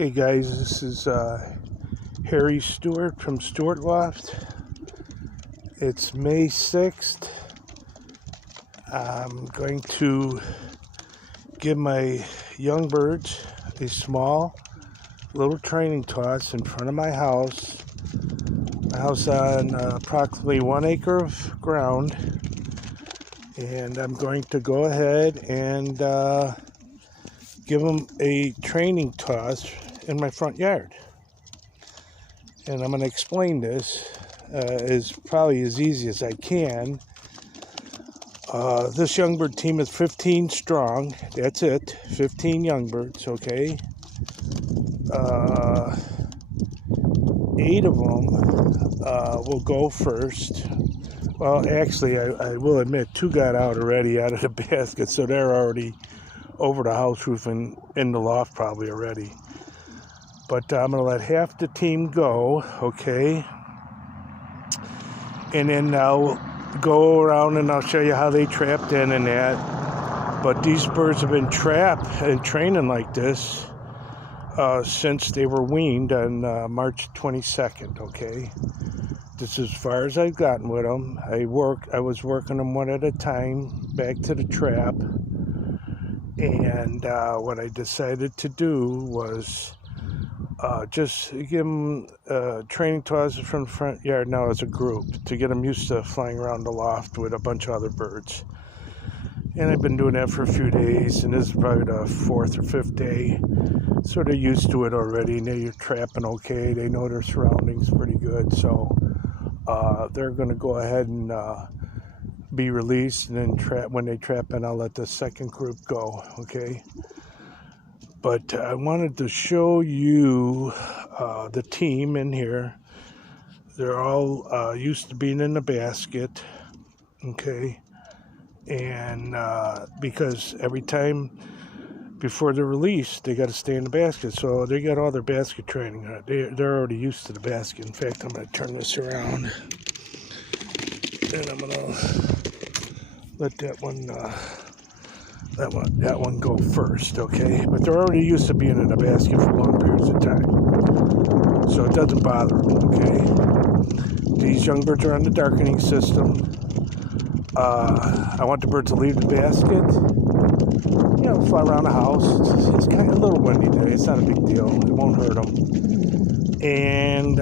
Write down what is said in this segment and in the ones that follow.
Hey guys, this is Harry Stewart from Stewart Loft. It's May 6th. I'm going to give my young birds a small little training toss in front of my house. My house on approximately 1 acre of ground. And I'm going to go ahead and give them a training toss in my front yard. And I'm going to explain this as probably as easy as I can. This young bird team is 15 strong. That's it. 15 young birds, okay? 8 of them will go first. Well, actually, I will admit 2 got out already out of the basket, so they're already over the house roof and in the loft probably already. But I'm going to let half the team go, okay? And then I'll go around and I'll show you how they trapped in and that. But these birds have been trapped and training like this since they were weaned on March 22nd, okay? This is as far as I've gotten with them. I was working them one at a time back to the trap. And what I decided to do was just give them training tosses from the front yard now as a group to get them used to flying around the loft with a bunch of other birds. And I've been doing that for a few days, and this is probably the 4th or 5th day. So they're used to it already. They're trapping okay. They know their surroundings pretty good. So they're going to go ahead and be released, and then when they trap in, I'll let the second group go, okay? But I wanted to show you the team in here. They're all used to being in the basket, okay? And because every time before they're released, they got to stay in the basket. So they got all their basket training. They're already used to the basket. In fact, I'm going to turn this around. And I'm going to let that one go first, okay? But they're already used to being in a basket for long periods of time, so it doesn't bother them, okay? These young birds are on the darkening system. I want the birds to leave the basket, fly around the house. It's kind of a little windy today. It's not a big deal. It won't hurt them. And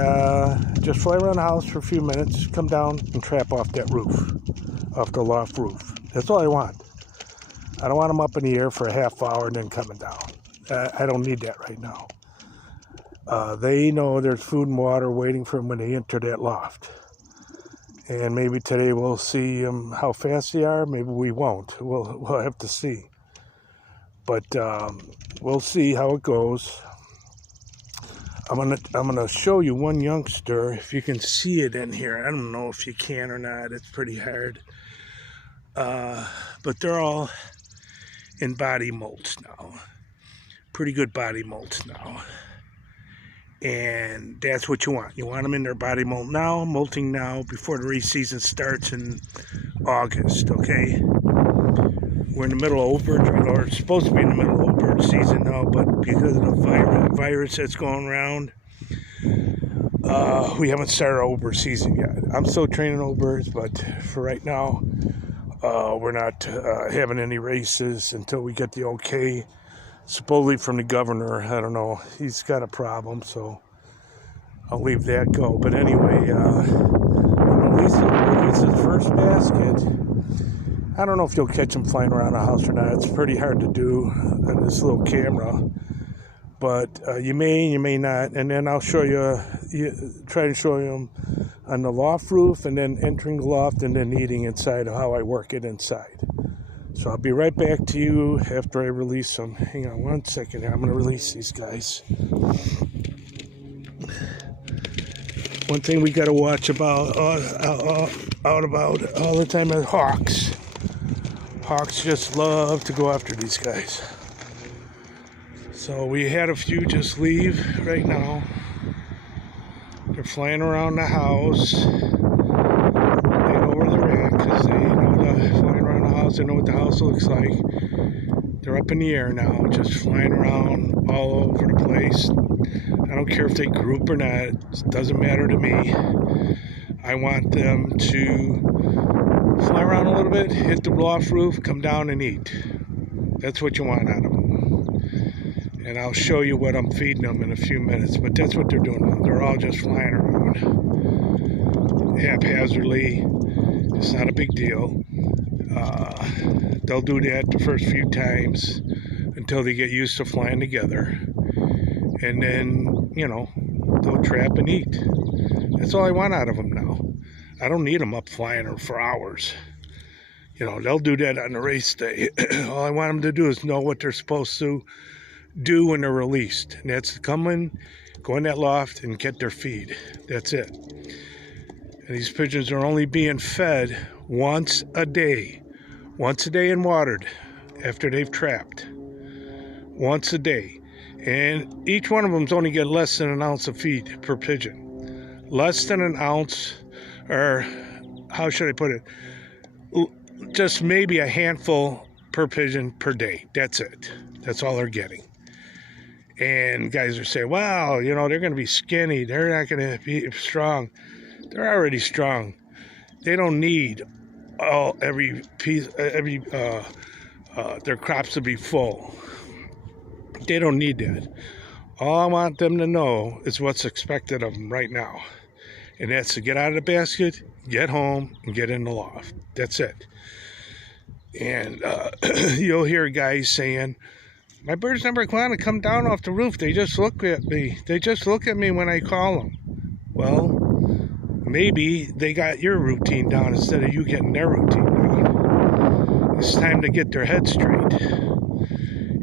just fly around the house for a few minutes, come down and trap off that roof, off the loft roof. That's all I want. I don't want them up in the air for a half hour and then coming down. I don't need that right now. They know there's food and water waiting for them when they enter that loft. And maybe today we'll see how fast they are. Maybe we won't. We'll have to see. But we'll see how it goes. I'm gonna show you one youngster, if you can see it in here. I don't know if you can or not. It's pretty hard. But they're all in body molts now. Pretty good body molts now. And that's what you want. You want them in their body molt now, molting now, before the race season starts in August, okay? We're in the middle of overdrive, or it's supposed to be in the middle of overdrive season now, but because of the virus that's going around, we haven't started over season yet. I'm still training old birds, but for right now, we're not having any races until we get the okay, supposedly from the governor. I don't know. He's got a problem, so I'll leave that go. But anyway, release his first basket. I don't know if you'll catch him flying around the house or not. It's pretty hard to do on this little camera. But you may and you may not. And then I'll show you, try to show you on the loft roof, and then entering the loft, and then eating inside, how I work it inside. So I'll be right back to you after I release them. Hang on one second here. I'm going to release these guys. One thing we got to watch about all the time is hawks. Hawks just love to go after these guys. So we had a few just leave right now. They're flying around the house. They know where they're at because they know flying around the house. They know what the house looks like. They're up in the air now, just flying around all over the place. I don't care if they group or not. It doesn't matter to me. I want them to fly around a little bit, hit the loft roof, come down and eat. That's what you want out of them. And I'll show you what I'm feeding them in a few minutes. But that's what they're doing now. They're all just flying around haphazardly. It's not a big deal. They'll do that the first few times until they get used to flying together. And then, they'll trap and eat. That's all I want out of them now. I don't need them up flying for hours. They'll do that on the race day. All I want them to do is know what they're supposed to do when they're released. And that's to come in, go in that loft, and get their feed. That's it. And these pigeons are only being fed once a day. Once a day and watered after they've trapped. Once a day. And each one of them's only get less than an ounce of feed per pigeon. Less than an ounce, or how should I put it? Just maybe a handful per pigeon per day. That's it. That's all they're getting. And guys are saying, wow, they're going to be skinny. They're not going to be strong. They're already strong. They don't need every piece, their crops to be full. They don't need that. All I want them to know is what's expected of them right now. And that's to get out of the basket, get home, and get in the loft. That's it. And you'll hear guys saying, my birds never want to come down off the roof. They just look at me. They just look at me when I call them. Well, maybe they got your routine down instead of you getting their routine down. It's time to get their head straight.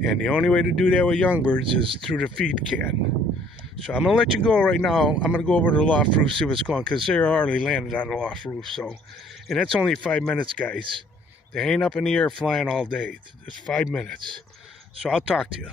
And the only way to do that with young birds is through the feed can. So I'm going to let you go right now. I'm going to go over to the loft roof, see what's going on, because they're already landed on the loft roof. And that's only 5 minutes, guys. They ain't up in the air flying all day. It's 5 minutes. So I'll talk to you.